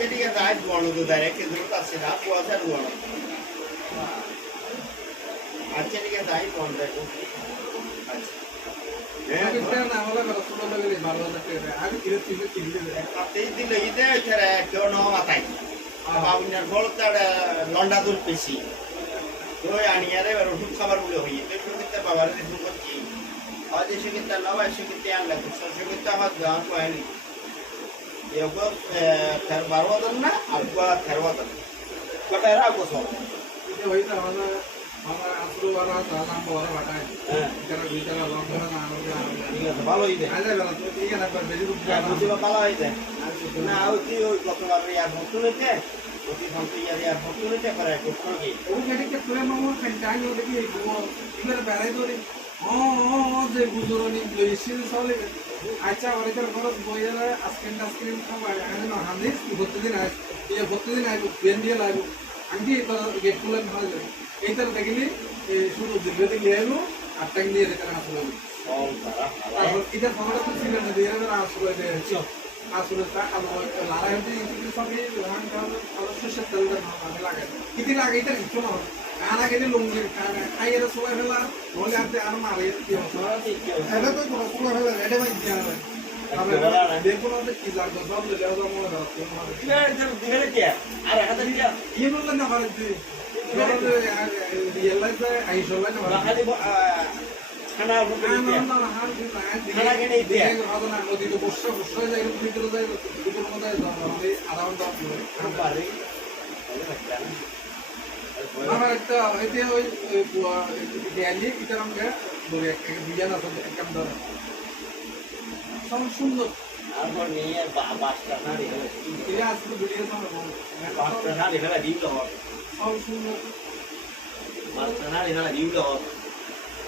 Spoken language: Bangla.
আচ্ছা ঠিক আছে আজ বর্ণ তো ডাইরেক্ট জরুরত আছে না কুয়াশার বর্ণ আচ্ছা ঠিক আছে আজ বর্ণ দেখো আচ্ছা হ্যাঁ না হলে ছোট লাগে ভালো লাগে আগে ধীরে ধীরে ধীরে এই দিলে ইদে ছাড়া কেউ ন মাথায় বাবুনার বলতার লন্ডা দুল পেশি ওই আনিয়ারে ওষুধ খাবার বলে হই তো সুবিধা বাবার দেখুন করছি আজ এসে কিন্তু নবা এসে কিন্তু আনলা সে কিন্তু আমার গান কয়নি এগো তার 12 দিন না আর 13 দিন কটা এরা গোসল এটা হইতা আমাদের আমার আসলো বাবা সালাম বড় বাটায় যারা ভিতরে লঙ্কা না ঠিক আছে ভালো হইছে আজ বেলা তো ঠিক আছে না বেশি বুঝিবা ভালো হইছে না ওই গতবার ইয়ার হতুনেতে ওই ফোনটি ইয়ার হতুনেতে করে কোথাও ও মেডিকে তুলে মামু ফেন্টাই ও দেখি ও ইমের বেড়াই ধরে ও যে বুজুরনি লইছিল চলে আচ্ছা ওরে খরচ বইরা আইসক্রিম খাবার আমি না হান্দিস প্রতিদিন আই এই প্রতিদিন আইবো পেন দিয়ে লাইবো আমি তো গেট খুলে ভালো যাবে এইটার দেখিলি শুরু দিলে দিয়ে এলো আর টাইম দিয়ে রেখে আসলো তারপর এটা ফোনটা তো ছিল না দিয়ে আসলো আসলে তা লাড়াই হতে সবই শস্যের তেল আমি লাগাই কিতি লাগে এটা কিছু না কানা গেলে লুঙ্গি খাইয়ে সবাই ফেলা বলে আর আর মারে কি এটা তো সবাই ফেলা এটা ভাই দেখো না কি লাগবে সব লেগে মনে হচ্ছে আর হাতে দিয়া ইয়ে বললেন না আমার রিয়েলাইজ আইসো না খালি খানা খানা কেটে দিয়া না নদী তো বর্ষা বর্ষা যাই ভিতরে যাই দুপুর মধ্যে আধা ঘন্টা পারে আমার একটা এটা ওই গ্যালি এটা আমাকে বলি একটা বিজান আছে একদম ধরে সব সুন্দর আর নিয়ে বাসটা না রে এটা আজকে ভিডিও তো বাসটা না রে দিল সব সুন্দর বাসটা না রে দিল